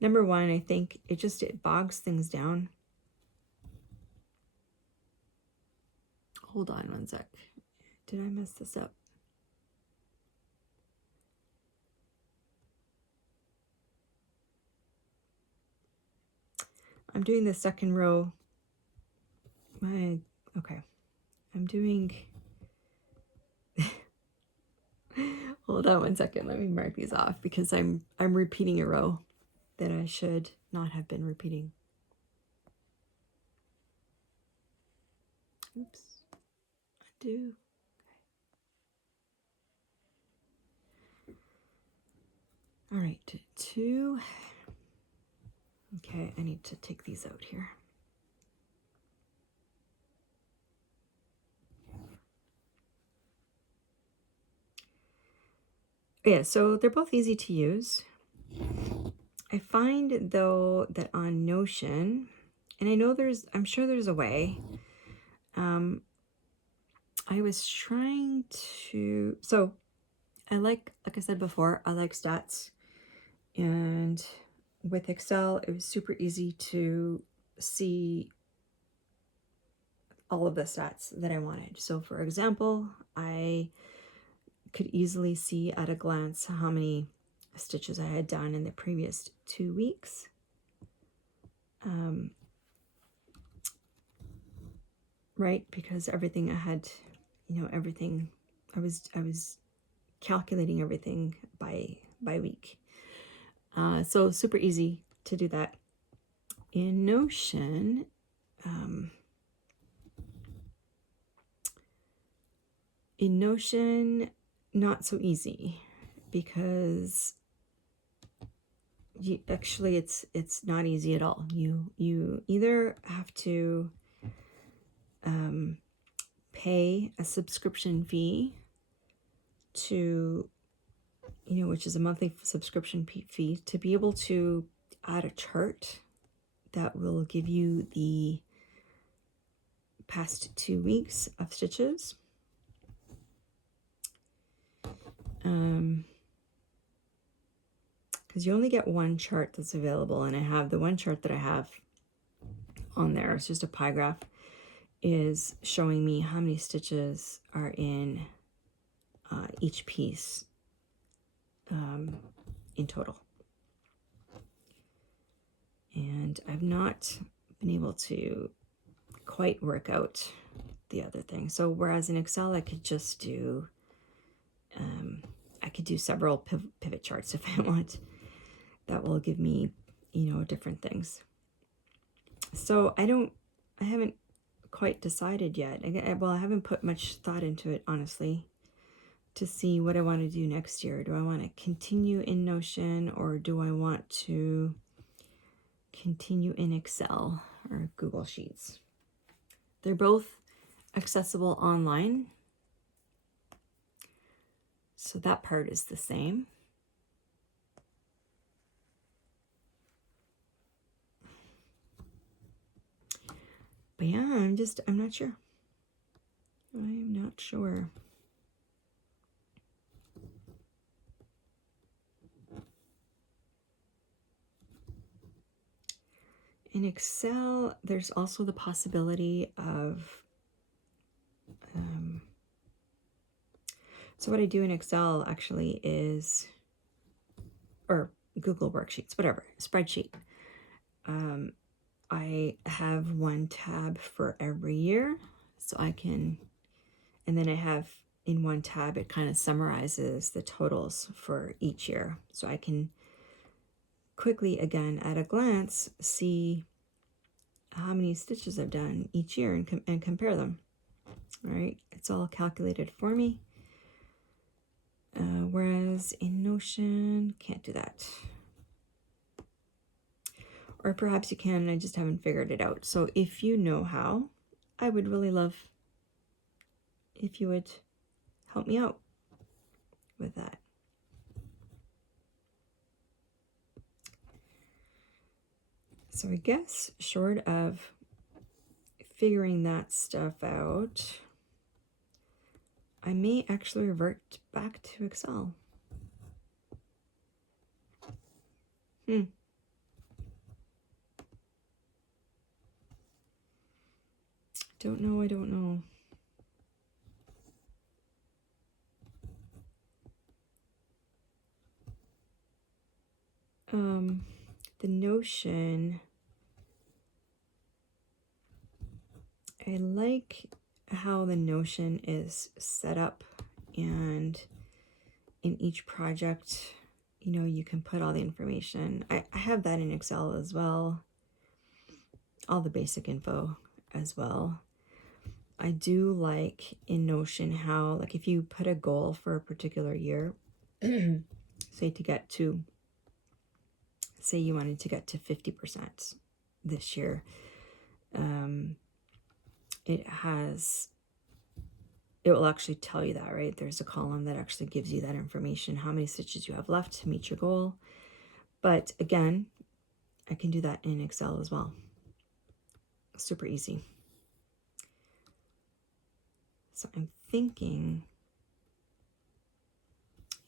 number one, I think it bogs things down. Hold on one sec. Did I mess this up? I'm doing the second row. Okay. I'm doing... Hold on one second. Let me mark these off because I'm repeating a row that I should not have been repeating. Oops. Undo. All right, 2. Okay, I need to take these out here. Yeah, so they're both easy to use. I find, though, that on Notion, And I know I'm sure there's a way. I was trying to, so like I said before, I like stats. And with Excel, it was super easy to see all of the stats that I wanted. So for example, I could easily see at a glance how many stitches I had done in the previous 2 weeks. Right, because everything I had, everything, I was calculating everything by week. So super easy to do that. In Notion, not so easy, because it's not easy at all. You either have to pay a subscription fee to, which is a monthly subscription fee, to be able to add a chart that will give you the past 2 weeks of stitches. Because you only get one chart that's available, and I have the one chart that I have on there. It's just a pie graph, is showing me how many stitches are in each piece in total. And I've not been able to quite work out the other thing. So whereas in Excel, I could just do, several pivot charts if I want. That will give me, different things. So I haven't quite decided yet. I haven't put much thought into it, honestly, to see what I want to do next year. Do I want to continue in Notion, or do I want to continue in Excel or Google Sheets? They're both accessible online, so that part is the same. But yeah, I'm not sure. I'm not sure. In Excel, there's also the possibility of, so what I do in Excel actually is, or Google Worksheets, whatever, spreadsheet. I have one tab for every year, so I can, and then I have in one tab, it kind of summarizes the totals for each year. So I can quickly, again, at a glance, see how many stitches I've done each year and compare them. All right, it's all calculated for me. Whereas in Notion, can't do that. Or perhaps you can, I just haven't figured it out. So if you know how, I would really love if you would help me out with that. So I guess short of figuring that stuff out, I may actually revert back to Excel. Don't know, I don't know. The Notion, I like how the Notion is set up, and in each project, you can put all the information. I have that in Excel as well, all the basic info as well. I do like in Notion how, like, if you put a goal for a particular year, say you wanted to get to 50% this year, it will actually tell you that, right? There's a column that actually gives you that information, how many stitches you have left to meet your goal. But again, I can do that in Excel as well. super easy. So I'm thinking,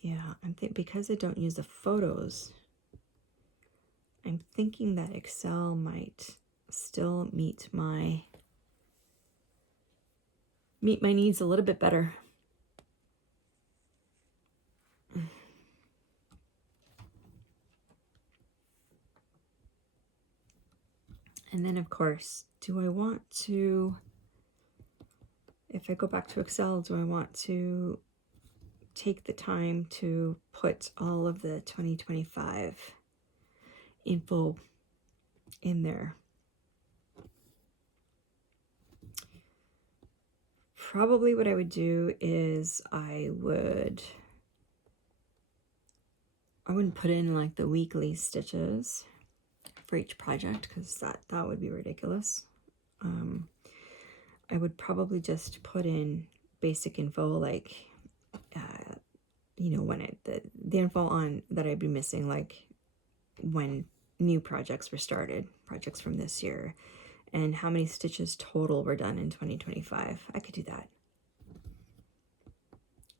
yeah, because I don't use the photos, I'm thinking that Excel might still meet my needs a little bit better. And then, of course, do I want to, if I go back to Excel, do I want to take the time to put all of the 2025 info in there? Probably what I would do is I wouldn't put in like the weekly stitches for each project, because that would be ridiculous. I would probably just put in basic info, like when the info on that I'd be missing, like when new projects were started, projects from this year, and how many stitches total were done in 2025. I could do that.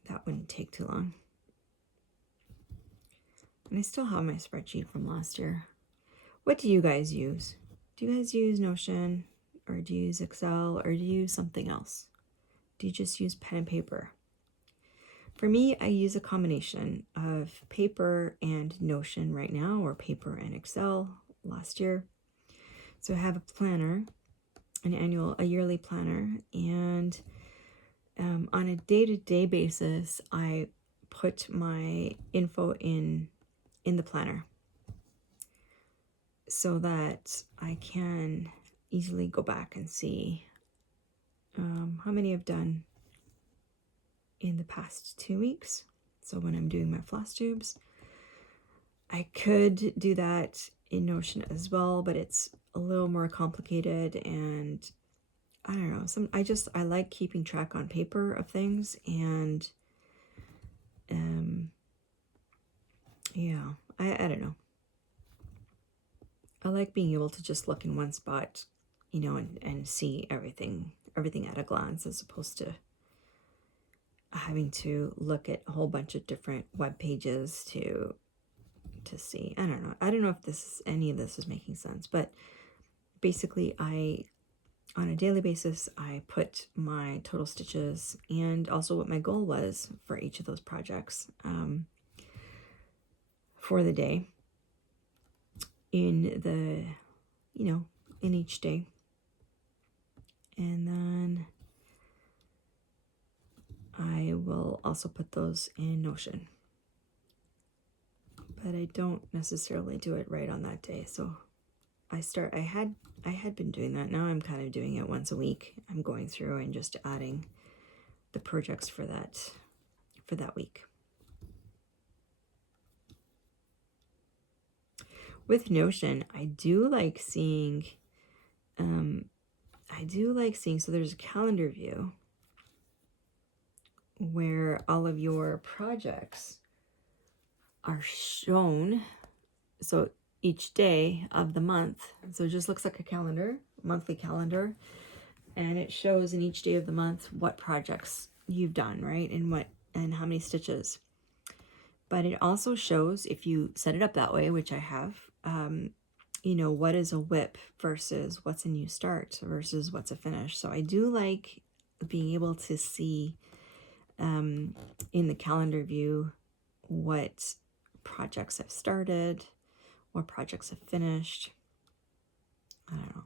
That wouldn't take too long. And I still have my spreadsheet from last year. What do you guys use? Do you guys use Notion, or do you use Excel, or do you use something else? Do you just use pen and paper? For me, I use a combination of paper and Notion right now, or paper and Excel last year. So I have a planner, a yearly planner, and on a day-to-day basis, I put my info in the planner so that I can easily go back and see how many I've done in the past 2 weeks. So when I'm doing my floss tubes, I could do that in Notion as well, but it's a little more complicated, and I don't know. I like keeping track on paper of things, and yeah, I don't know. I like being able to just look in one spot, and see everything at a glance, as opposed to having to look at a whole bunch of different web pages to see. I don't know. I don't know if any of this is making sense, but basically on a daily basis, I put my total stitches and also what my goal was for each of those projects for the day in each day. And then I will also put those in Notion. But I don't necessarily do it right on that day. So I had been doing that. Now I'm kind of doing it once a week. I'm going through and just adding the projects for that week. With Notion, I do like seeing so there's a calendar view where all of your projects are shown. So each day of the month, so it just looks like a monthly calendar, and it shows in each day of the month what projects you've done, right, and how many stitches. But it also shows, if you set it up that way, which I have, what is a WIP versus what's a new start versus what's a finish. So I do like being able to see in the calendar view what projects I've started, what projects have finished. I don't know.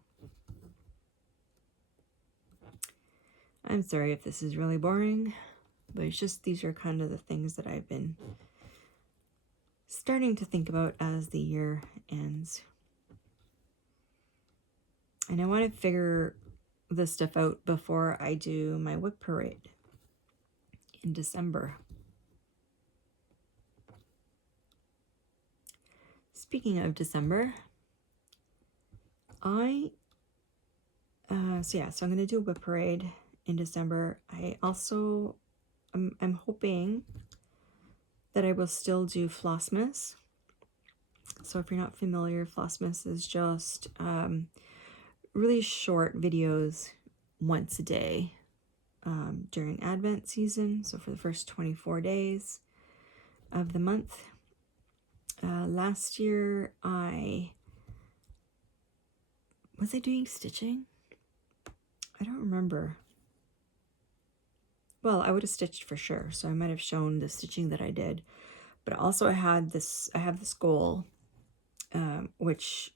I'm sorry if this is really boring, but it's just, these are kind of the things that I've been starting to think about as the year ends. And I want to figure this stuff out before I do my WIP parade in December. Speaking of December, so I'm going to do a WIP parade in December. I also, I'm hoping that I will still do Flossmas. So if you're not familiar, Flossmas is just really short videos once a day during Advent season. So for the first 24 days of the month. Last year was I doing stitching? I don't remember. Well, I would have stitched for sure, so I might have shown the stitching that I did. But also I have this goal, which,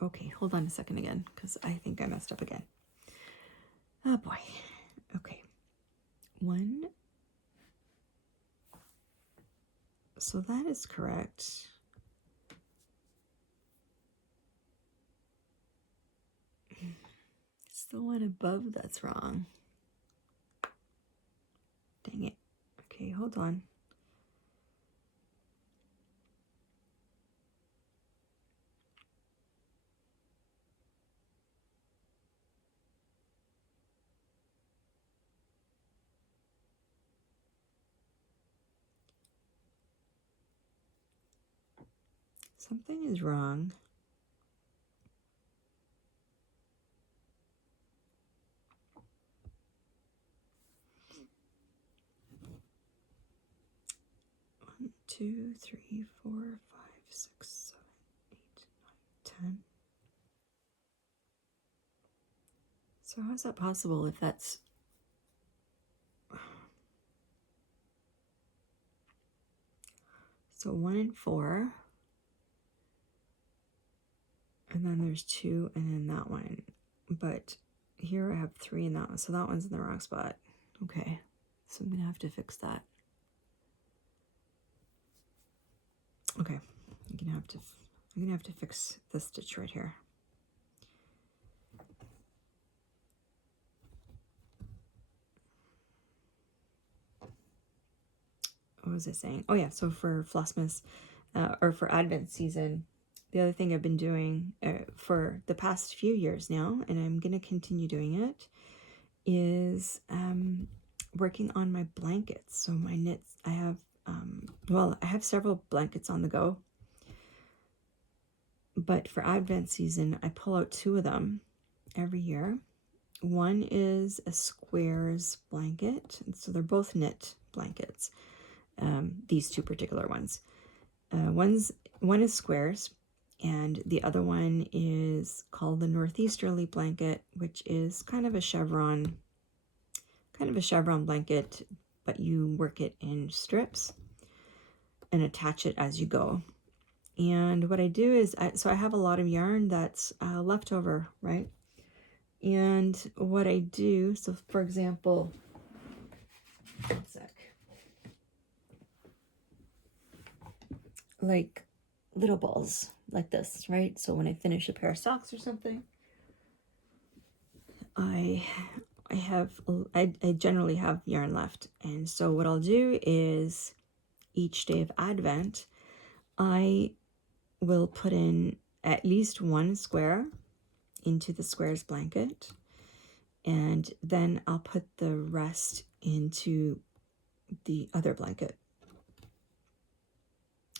okay, hold on a second again, because I think I messed up again. Oh boy. Okay. 1. So that is correct. It's the one above that's wrong. Dang it. Okay, hold on. Something is wrong. One, 2, 3, 4, 5, 6, 7, 8, 9, 10. So how is that possible if that's... So 1 and 4. And then there's 2 and then that one. But here I have 3 in that one. So that one's in the wrong spot. Okay. So I'm going to have to fix that. Okay. I'm going to have to fix this stitch right here. What was I saying? Oh yeah, so for Flossmas, or for Advent season, the other thing I've been doing for the past few years now, and I'm going to continue doing it, is working on my blankets. So my knits, I have, I have several blankets on the go, but for Advent season, I pull out 2 of them every year. One is a squares blanket, and so they're both knit blankets. These 2 particular ones. One is squares, and the other one is called the Northeasterly blanket, which is kind of a chevron blanket, but you work it in strips and attach it as you go. And what I do is, I have a lot of yarn that's left over, right? And what I do, so for example, one sec. Like little balls like this, right? So when I finish a pair of socks or something, I generally have yarn left. And so what I'll do is each day of Advent, I will put in at least 1 square into the squares blanket, and then I'll put the rest into the other blanket,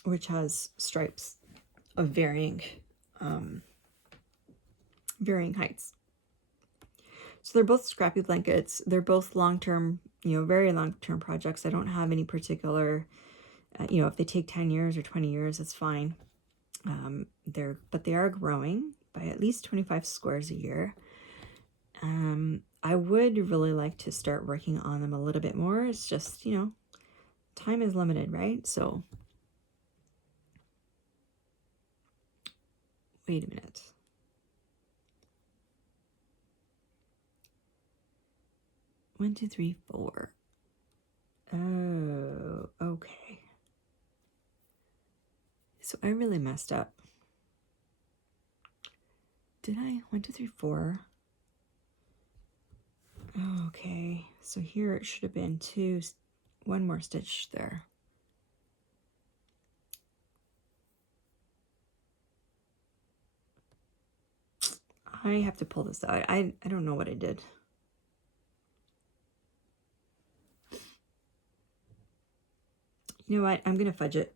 which has stripes of varying heights. So they're both scrappy blankets. They're both long-term, very long-term projects. I don't have any particular, if they take 10 years or 20 years, that's fine. But they are growing by at least 25 squares a year. I would really like to start working on them a little bit more. It's just, time is limited, right? So wait a minute. One, two, three, 4. Oh, okay. So I really messed up. Did I? 1, 2, 3, 4. Oh, okay. So here it should have been 2, 1 more stitch there. I have to pull this out. I don't know what I did. You know what? I'm going to fudge it.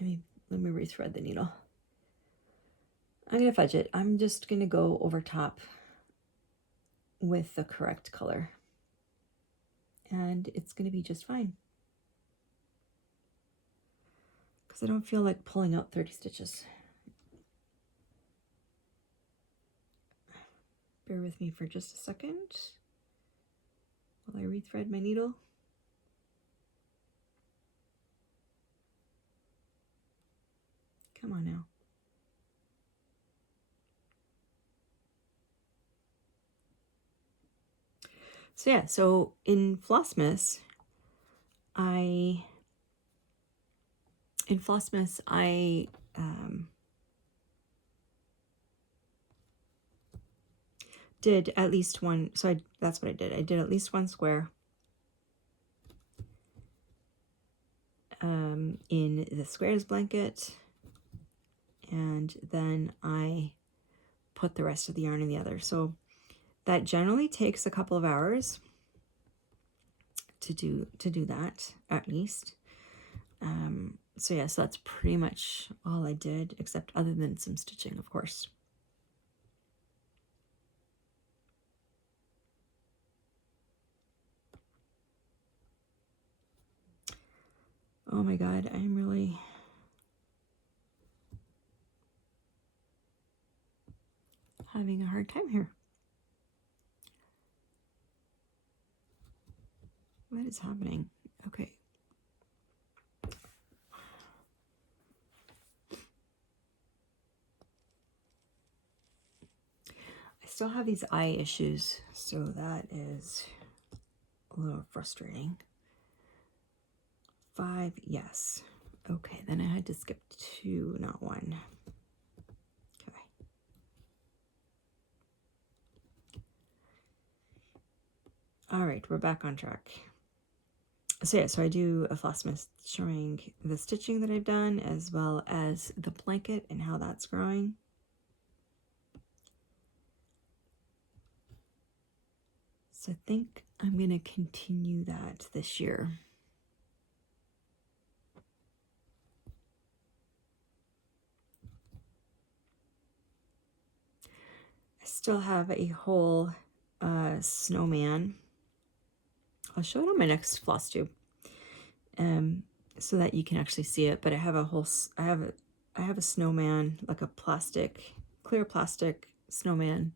Let me rethread the needle. I'm going to fudge it. I'm just going to go over top with the correct color. And it's going to be just fine. Because I don't feel like pulling out 30 stitches. Bear with me for just a second while I rethread my needle. Come on now. So yeah, so in Flossmas, I did at least one, so that's what I did. I did at least one square in the squares blanket, and then I put the rest of the yarn in the other. So that generally takes a couple of hours to do that, at least. So yeah, so that's pretty much all I did, except other than some stitching, of course. Oh my God, I'm really having a hard time here. What is happening? Okay. I still have these eye issues, so that is a little frustrating. 5, yes. Okay, then I had to skip 2, not 1. Okay. All right, we're back on track. So yeah, so I do a Flossmas showing the stitching that I've done, as well as the blanket and how that's growing. So I think I'm going to continue that this year. I still have a whole snowman. I'll show it on my next floss tube, so that you can actually see it. But I have a whole, I have a snowman, like a clear plastic snowman.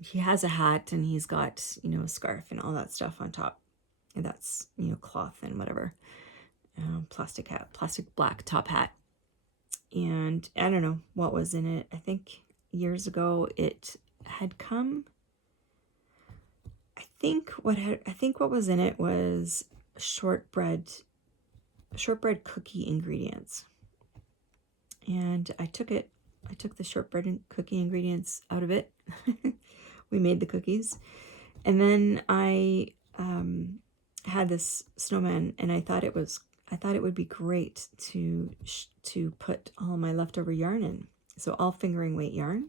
He has a hat, and he's got, you know, a scarf and all that stuff on top. And that's, you know, cloth and whatever. Plastic hat, plastic black top hat. And I don't know what was in it. I think years ago it had come. I think what was in it was shortbread cookie ingredients. And I took the shortbread and cookie ingredients out of it. We made the cookies. And then I had this snowman, and I thought it would be great to put all my leftover yarn in. So all fingering weight yarn.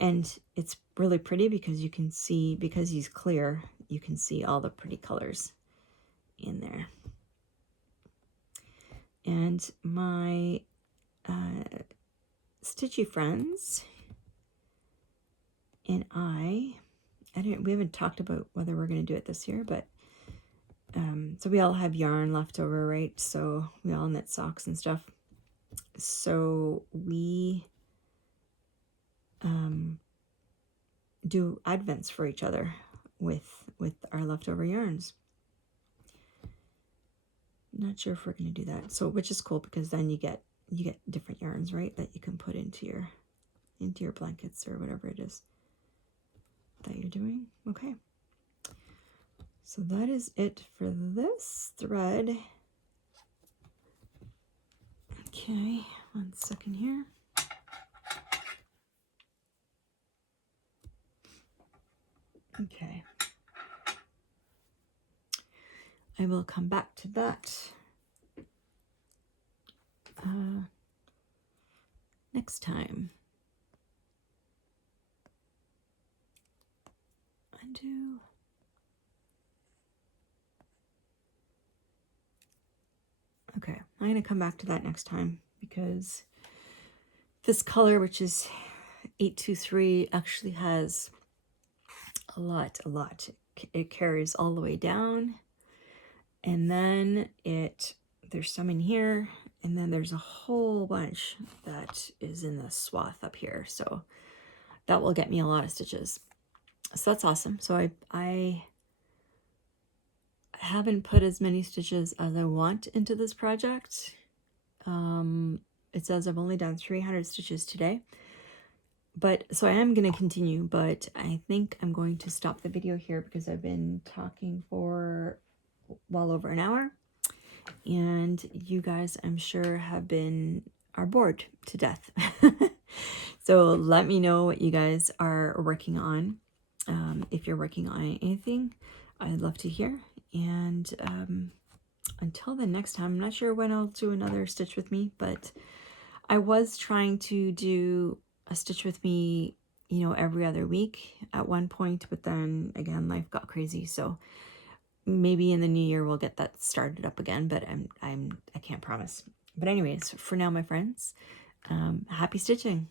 And it's really pretty because you can see, because he's clear, you can see all the pretty colors in there. And my stitchy friends and we haven't talked about whether we're going to do it this year, but so we all have yarn left over, right? So we all knit socks and stuff. So we do advents for each other with our leftover yarns. Not sure if we're going to do that. So, which is cool, because then you get different yarns, right, that you can put into your blankets or whatever it is that you're doing. Okay. So that is it for this thread. Okay, 1 second here. Okay. I will come back to that next time. Undo. Okay, I'm going to come back to that next time, because this color, which is 823, actually has a lot. It carries all the way down, and then there's some in here, and then there's a whole bunch that is in the swath up here. So that will get me a lot of stitches. So that's awesome. So I haven't put as many stitches as I want into this project. It says I've only done 300 stitches today, but so I am going to continue, but I think I'm going to stop the video here because I've been talking for well over an hour, and you guys, I'm sure, are bored to death. So let me know what you guys are working on. If you're working on anything, I'd love to hear. And until the next time, I'm not sure when I'll do another Stitch With Me, but I was trying to do a Stitch With Me, you know, every other week at one point, but then again, life got crazy. So maybe in the new year we'll get that started up again, but I can't promise. But anyways, for now, my friends, happy stitching.